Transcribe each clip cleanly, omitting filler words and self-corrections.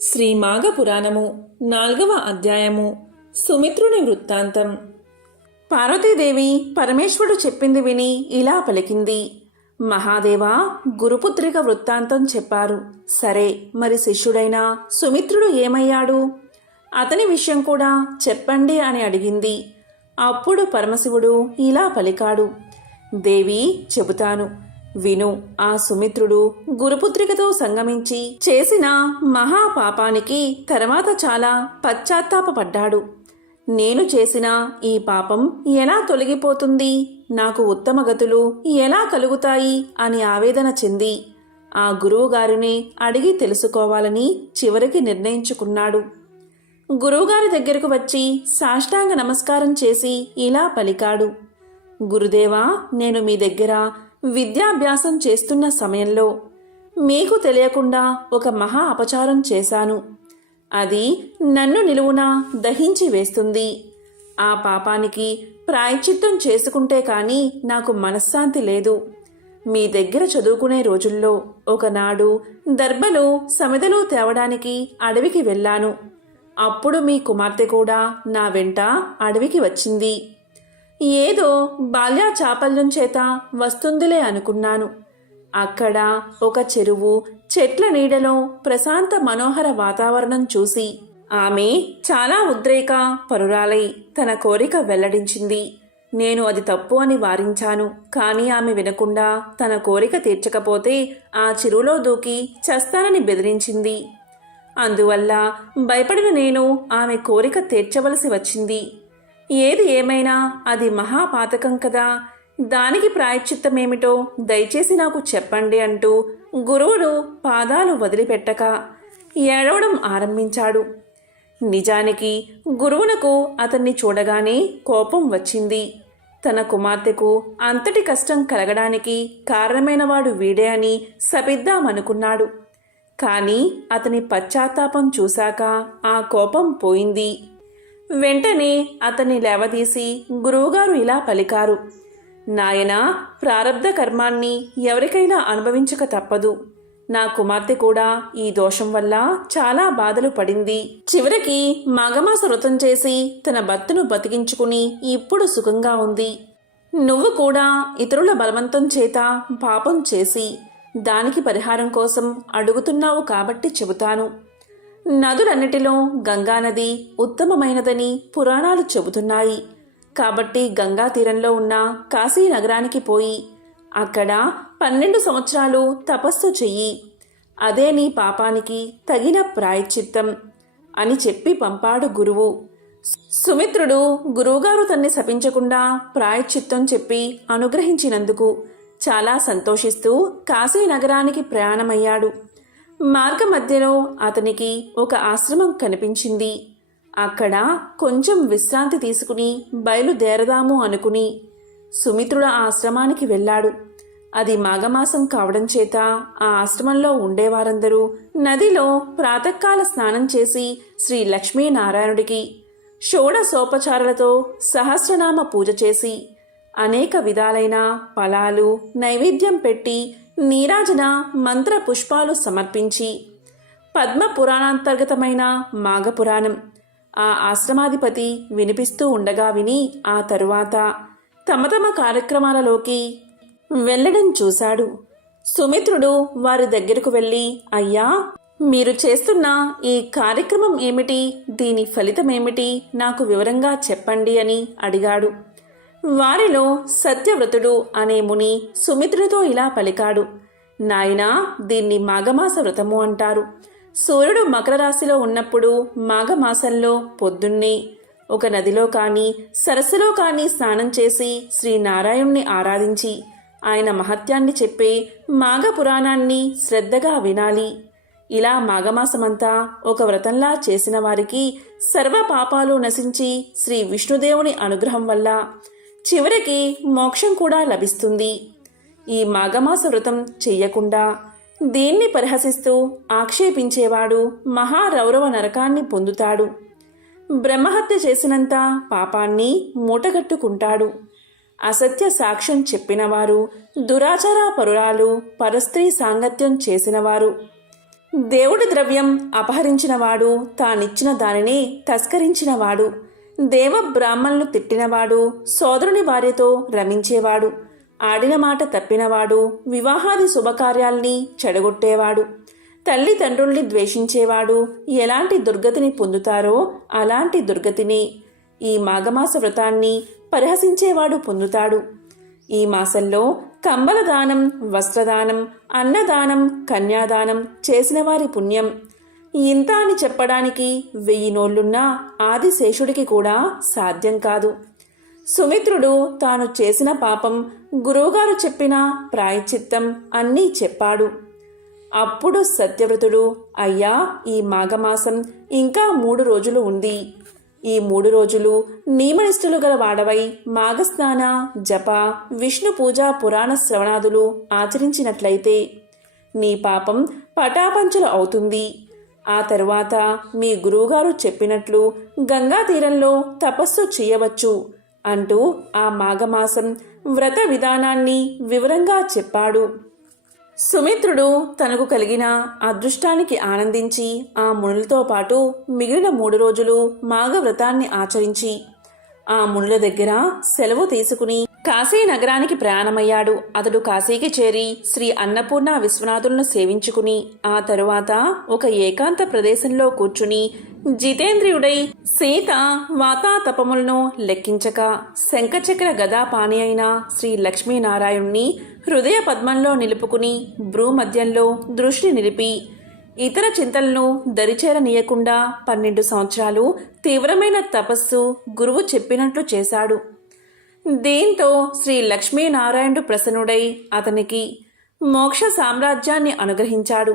శ్రీ మాఘ పురాణము 4వ అధ్యాయము సుమిత్రుని వృత్తాంతం. పార్వతీదేవి పరమేశ్వరుడు చెప్పింది విని ఇలా పలికింది. మహాదేవా, గురుపుత్రిక వృత్తాంతం చెప్పారు. సరే, మరి శిష్యుడైన సుమిత్రుడు ఏమయ్యాడు? అతని విషయం కూడా చెప్పండి అని అడిగింది. అప్పుడు పరమశివుడు ఇలా పలికాడు. దేవి, చెబుతాను విను. ఆ సుమిత్రుడు గురుపుత్రికతో సంగమించి చేసిన మహాపాపానికి తర్వాత చాలా పశ్చాత్తాపపడ్డాడు. నేను చేసిన ఈ పాపం ఎలా తొలగిపోతుంది, నాకు ఉత్తమ గతులు ఎలా కలుగుతాయి అని ఆవేదన చెంది ఆ గురువుగారిని అడిగి తెలుసుకోవాలని చివరికి నిర్ణయించుకున్నాడు. గురువుగారి దగ్గరకు వచ్చి సాష్టాంగ నమస్కారం చేసి ఇలా పలికాడు. గురుదేవా, నేను మీ దగ్గర విద్యాభ్యాసం చేస్తున్న సమయంలో మీకు తెలియకుండా ఒక మహా అపచారం చేశాను. అది నన్ను నిలువునా దహించి వేస్తుంది. ఆ పాపానికి ప్రాయశ్చిత్తం చేసుకుంటే కానీ నాకు మనశ్శాంతి లేదు. మీ దగ్గర చదువుకునే రోజుల్లో ఒకనాడు దర్భలు సమిదలు తేవడానికి అడవికి వెళ్ళాను. అప్పుడు మీ కుమార్తె కూడా నా వెంట అడవికి వచ్చింది. ఏదో బాల్య చాపల్యం చేత వస్తుందిలే అనుకున్నాను. అక్కడ ఒక చెరువు, చెట్ల నీడలో ప్రశాంత మనోహర వాతావరణం చూసి ఆమె చాలా ఉద్రేక పరురాలై తన కోరిక వెల్లడించింది. నేను అది తప్పు అని వారించాను. కానీ ఆమె వినకుండా తన కోరిక తీర్చకపోతే ఆ చెరువులో దూకి చస్తానని బెదిరించింది. అందువల్ల భయపడిన నేను ఆమె కోరిక తీర్చవలసి వచ్చింది. ఏది ఏమైనా అది మహాపాతకం కదా, దానికి ప్రాయశ్చిత్తమేమిటో దయచేసి నాకు చెప్పండి అంటూ గురువుడు పాదాలు వదిలిపెట్టక ఏడవడం ఆరంభించాడు. నిజానికి గురువునకు అతన్ని చూడగానే కోపం వచ్చింది. తన కుమార్తెకు అంతటి కష్టం కలగడానికి కారణమైనవాడు వీడే అని శపిద్దామనుకున్నాడు. కానీ అతని పశ్చాత్తాపం చూశాక ఆ కోపం పోయింది. వెంటనే అతన్ని లేవదీసి గురువుగారు ఇలా పలికారు. నాయనా, ప్రారబ్ధ కర్మాన్ని ఎవరికైనా అనుభవించక తప్పదు. నా కుమార్తె కూడా ఈ దోషం వల్ల చాలా బాధలు పడింది. చివరికి మాఘమాస వ్రతం చేసి తన భర్తను బతికించుకుని ఇప్పుడు సుఖంగా ఉంది. నువ్వు కూడా ఇతరుల బలవంతం చేత పాపం చేసి దానికి పరిహారం కోసం అడుగుతున్నావు కాబట్టి చెబుతాను. నదులన్నిటిలో గంగానది ఉత్తమమైనదని పురాణాలు చెబుతున్నాయి. కాబట్టి గంగా తీరంలో ఉన్న కాశీ నగరానికి పోయి అక్కడ 12 సంవత్సరాలు తపస్సు చెయ్యి. అదే నీ పాపానికి తగిన ప్రాయశ్చిత్తం అని చెప్పి పంపాడు గురువు. సుమిత్రుడు గురువుగారు తన్ని శపించకుండా ప్రాయశ్చిత్తం చెప్పి అనుగ్రహించినందుకు చాలా సంతోషిస్తూ కాశీ నగరానికి ప్రయాణమయ్యాడు. మార్గ మధ్యలో అతనికి ఒక ఆశ్రమం కనిపించింది. అక్కడ కొంచెం విశ్రాంతి తీసుకుని బయలుదేరదాము అనుకుని సుమిత్రుడు ఆ ఆశ్రమానికి వెళ్ళాడు. అది మాఘమాసం కావడం చేత ఆ ఆశ్రమంలో ఉండేవారందరూ నదిలో ప్రాతకాల స్నానం చేసి శ్రీ లక్ష్మీనారాయణుడికి షోడశోపచారాలతో సహస్రనామ పూజ చేసి అనేక విధాలైన ఫలాలు నైవేద్యం పెట్టి నీరాజన మంత్ర పుష్పాలు సమర్పించి పద్మ పురాణాంతర్గతమైన మాఘపురాణం ఆ ఆశ్రమాధిపతి వినిపిస్తూ ఉండగా విని ఆ తరువాత తమ తమ కార్యక్రమాలలోకి వెళ్ళడం చూశాడు. సుమిత్రుడు వారి దగ్గరకు వెళ్ళి, అయ్యా, మీరు చేస్తున్న ఈ కార్యక్రమం ఏమిటి, దీని ఫలితమేమిటి, నాకు వివరంగా చెప్పండి అని అడిగాడు. వారిలో సత్యవ్రతుడు అనే ముని సుమిత్రుడితో ఇలా పలికాడు. నాయనా, దీన్ని మాఘమాస వ్రతము అంటారు. సూర్యుడు మకర రాశిలో ఉన్నప్పుడు మాఘమాసంలో పొద్దున్నే ఒక నదిలో కానీ సరస్సులో కానీ స్నానం చేసి శ్రీనారాయణ్ణి ఆరాధించి ఆయన మహత్యాన్ని చెప్పే మాఘ పురాణాన్ని శ్రద్ధగా వినాలి. ఇలా మాఘమాసమంతా ఒక వ్రతంలా చేసిన వారికి సర్వ పాపాలు నశించి శ్రీ విష్ణుదేవుని అనుగ్రహం వల్ల చివరికి మోక్షం కూడా లభిస్తుంది. ఈ మాఘమాస వ్రతం చెయ్యకుండా దీన్ని పరిహసిస్తూ ఆక్షేపించేవాడు మహారౌరవ నరకాన్ని పొందుతాడు. బ్రహ్మహత్య చేసినంత పాపాన్ని మూటగట్టుకుంటాడు. అసత్య సాక్ష్యం చెప్పినవారు, దురాచార పరురాలు, పరస్త్రీ సాంగత్యం చేసినవారు, దేవుడి ద్రవ్యం అపహరించినవాడు, తానిచ్చిన దానిని తస్కరించినవాడు, దేవ బ్రాహ్మణులు తిట్టినవాడు, సోదరుని భార్యతో రమించేవాడు, ఆడిన మాట తప్పినవాడు, వివాహాది శుభకార్యాల్ని చెడగొట్టేవాడు, తల్లిదండ్రుల్ని ద్వేషించేవాడు ఎలాంటి దుర్గతిని పొందుతారో అలాంటి దుర్గతిని ఈ మాఘమాస వ్రతాన్ని పరిహసించేవాడు పొందుతాడు. ఈ మాసంలో కంబలదానం, వస్త్రదానం, అన్నదానం, కన్యాదానం చేసిన వారి పుణ్యం ఇంత అని చెప్పడానికి 1000 నోళ్లున్నా ఆదిశేషుడికి కూడా సాధ్యం కాదు. సుమిత్రుడు తాను చేసిన పాపం గురువుగారు చెప్పిన ప్రాయశ్చిత్తం అన్నీ చెప్పాడు. అప్పుడు సత్యవ్రతుడు, అయ్యా, ఈ మాఘమాసం ఇంకా 3 రోజులు ఉంది. ఈ 3 రోజులు నియమనిష్ఠులు గల వాడవై మాఘస్నాన, జప, విష్ణు పూజ, పురాణ శ్రవణాదులు ఆచరించినట్లయితే నీ పాపం పటాపంచలు అవుతుంది. ఆ తరువాత మీ గురువుగారు చెప్పినట్లు గంగా తీరంలో తపస్సు చేయవచ్చు అంటూ ఆ మాఘమాసం వ్రత విధానాన్ని వివరంగా చెప్పాడు. సుమిత్రుడు తనకు కలిగిన అదృష్టానికి ఆనందించి ఆ మునులతో పాటు మిగిలిన 3 రోజులు మాఘవ్రతాన్ని ఆచరించి ఆ మునుల దగ్గర సెలవు తీసుకుని కాశీ నగరానికి ప్రయాణమయ్యాడు. అతడు కాశీకి చేరి శ్రీ అన్నపూర్ణ విశ్వనాథులను సేవించుకుని ఆ తరువాత ఒక ఏకాంత ప్రదేశంలో కూర్చుని జితేంద్రియుడై సీత వాతాతపములను లెక్కించక శంఖచక్ర గదాపాణి అయిన శ్రీ లక్ష్మీనారాయణుణ్ణి హృదయ పద్మంలో నిలుపుకుని భ్రూమధ్యంలో దృష్టి నిలిపి ఇతర చింతలను దరిచేరనీయకుండా 12 సంవత్సరాలు తీవ్రమైన తపస్సు గురువు చెప్పినట్లు చేశాడు. దీంతో శ్రీ లక్ష్మీనారాయణుడు ప్రసన్నుడై అతనికి మోక్ష సామ్రాజ్యాన్ని అనుగ్రహించాడు.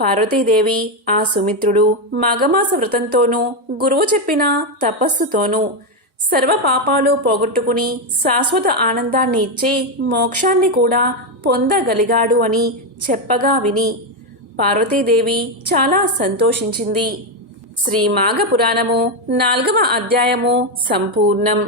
పార్వతీదేవి ఆ సుమిత్రుడు మాఘమాస వ్రతంతోనూ గురువు చెప్పిన తపస్సుతోనూ సర్వ పాపాలు పోగొట్టుకుని శాశ్వత ఆనందాన్ని ఇచ్చే మోక్షాన్ని కూడా పొందగలిగాడు అని చెప్పగా విని పార్వతీదేవి చాలా సంతోషించింది. శ్రీ మాఘ పురాణము 4వ అధ్యాయము సంపూర్ణం.